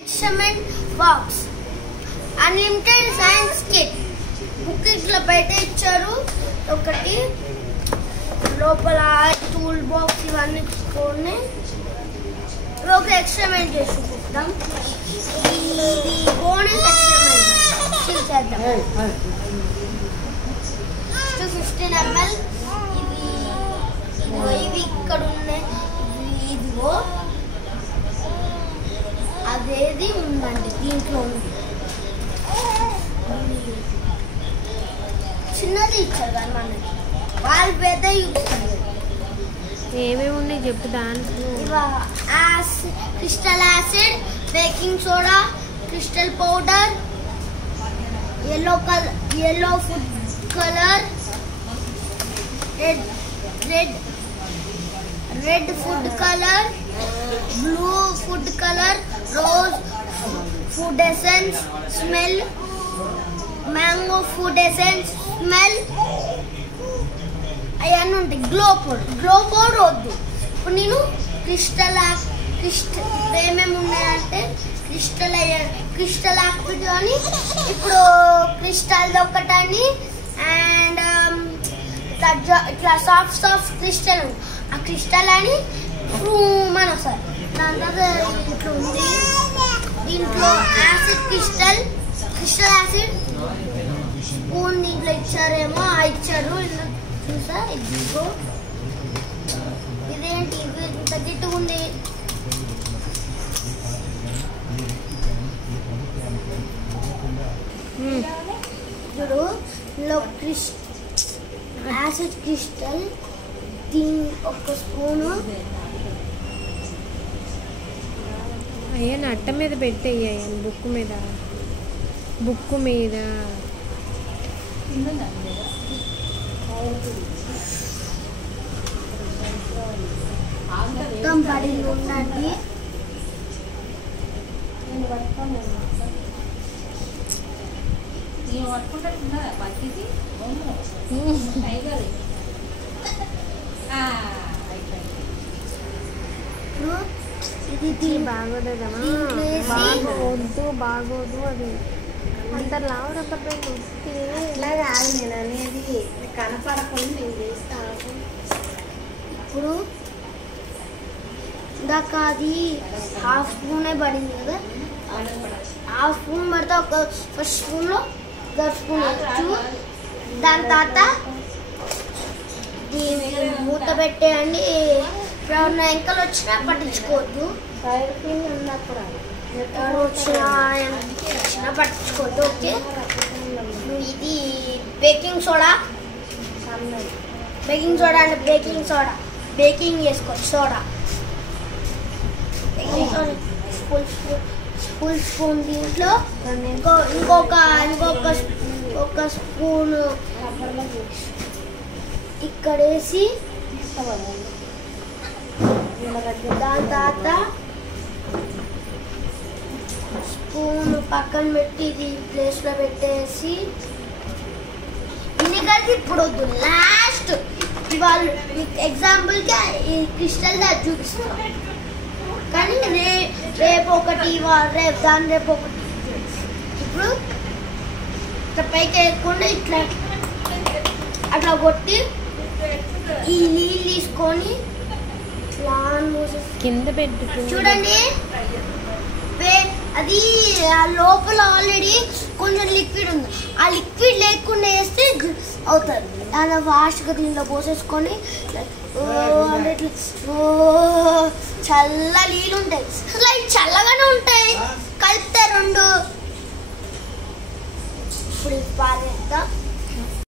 Experiment box, unlimited science kit. Book ఇట్లా బయట ఇచ్చారు. ఒకటి లోపల టూల్ బాక్స్ ఇవన్నీ తీసుకొని ఒక ఎక్స్పెరిమెంట్ చేసుకుంటాం. ఇది బోనస్ ఎక్స్పెరిమెంట్ చేద్దాం. 15 ml ఇవి ఇక్కడ ఉన్నాయి. ఇదిగో అదేది ఉందండి దీంట్లో ఉంది. చిన్నది ఇచ్చారు కానీ మనకి వాళ్ళు పెద్ద చూపిస్తారు. ఏమేమి ఉన్నాయి చెప్పు. దాంట్లో crystal acid, baking soda, crystal powder, yellow food colour, red food colour, blue food colour, rose food essence smell, mango food essence smell అవన్నీ ఉంటాయి. గ్లో పౌడర్ వద్దు. ఇప్పుడు నేను క్రిస్టల్ ఏమేమి ఉన్నాయంటే క్రిస్టల్ యాక్టివిటీ అని ఇప్పుడు క్రిస్టల్ ఒకటని అండ్ ఇట్లా సాఫ్ట్ క్రిస్టల్ ఆ క్రిస్టల్ అని మన సార్ దాని తర్వాత ఇట్లా ఉంది. దీంట్లో యాసిడ్ క్రిస్టల్ యాసిడ్ స్పూన్ దీంట్లో ఇచ్చారేమో ఇచ్చారు. చూసా ఇదిగో ఇదేంటి ఇది ఇంత గిట్టుగా ఉంది. ఇప్పుడు యాసిడ్ క్రిస్టల్ దీని ఒక స్పూను అయ్యా అట్ట మీద పెట్టేయ్యా బుక్ మీద మొత్తం పడి ఉండండి. ఇది బాగోదమ్మా, బాగోదు అది అంత లావడకపోయింది. ఇలా కాదు నేను అనేది కనపడకుండా నేను చేస్తాను. ఇప్పుడు ఇందాక అది హాఫ్ స్పూనే పడింది కదా, హాఫ్ స్పూన్ పడితే ఒక ఫస్ట్ స్పూన్లో స్పూన్ వేయచ్చు. దాని తర్వాత దీన్ని మూత పెట్టేయండి. ఇప్పుడు ఎంకలు వచ్చినా పట్టించుకోవద్దు. వచ్చినా పట్టించుకోవద్దు. ఓకే, ఇది బేకింగ్ సోడా అంటే బేకింగ్ చేసుకోవచ్చు. సోడా ఫుల్ స్పూన్ దీంట్లో ఇంకొక స్పూన్ ఇక్కడ వేసి దాని తర్వాత స్పూన్ పక్కన పెట్టి ఇది ప్లేస్లో పెట్టేసి వినిగర్ ఇప్పుడు వద్దు. లాస్ట్ ఇవాళ మీకు ఎగ్జాంపుల్గా ఈ క్రిస్టల్ దా చూపిస్తాం కానీ రేపు ఒకటి రేపు ఒకటి. ఇప్పుడు ఇట్లా పైకి వేయకుండా ఇట్లా అట్లా కొట్టి ఈ నీళ్ళు తీసుకొని కింద పెట్టు. చూడండి అది లోపల ఆల్రెడీ కొంచెం లిక్విడ్ ఉంది. ఆ లిక్విడ్ లేకుండా వేస్తే అవుతుంది. అలా ఫాస్ట్గా దీంట్లో పోసేసుకొని చల్ల నీళ్ళు ఉంటాయి. అసలు అవి చల్లగానే ఉంటాయి.